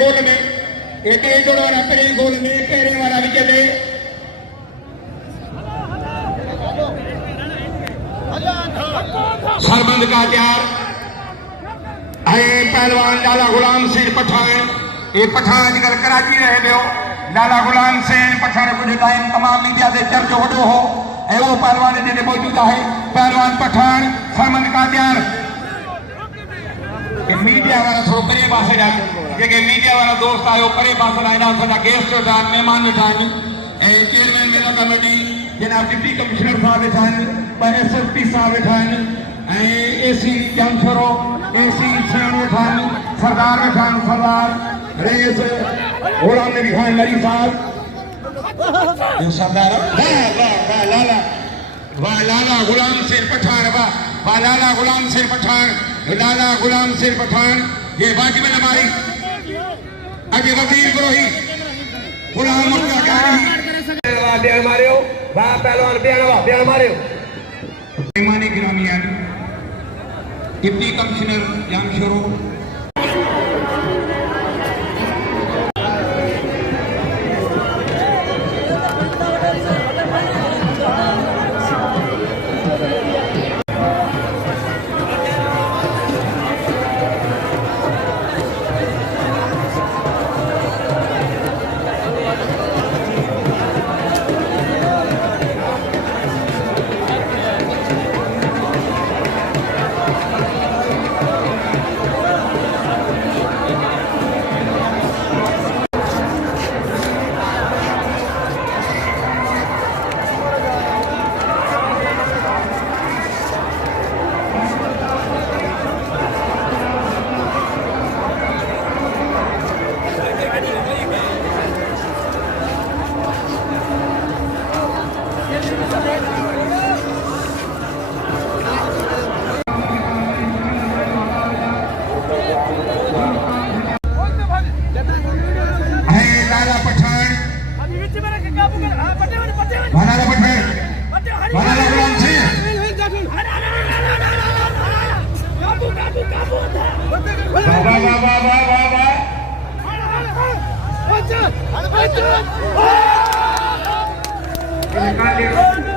गोल में एटे जोड़ वाला पहले गोल में पहले वाला विकेट है सरबंद का तैयार है पहलवान लाला गुलाम सिंह पठान ये पठान अजकल कराची रहे पियो लाला गुलाम सिंह पठान कुछ टाइम तमाम मीडिया से चर्चो वडो हो ऐ वो पहलवान जेके मौजूद है पहलवान पठान सरबंद का तैयार मीडिया वाला थोड़ा परे पासे जा जेके मीडिया वाला दोस्त आयो परे पासे लाइना असांजा गेस्ट वेठा आहिनि महिमान वेठा आहिनि ऐं चेयरमैन मेला कमेटी जनाब डिप्टी कमिश्नर साहब वेठा आहिनि SSP साहब वेठा आहिनि ऐं AC जामशरो AC सेण वेठा आहिनि सरदार वेठा आहिनि सरदार रेस गुलाम नबी खान मरी साहब सरदार वाह लाला गुलाम सिंह पठान वाह लाला गुलाम सिंह पठान लाला गुलाम सिंह पठान ये वाजिब नमारी अजय वजीर ग्रोही गुलाम मुल्ला कारी बेन मारियो वाह पहलवान बेन मारियो मेहमान गिरामी आनी डिप्टी कमिश्नर जामशरो वाह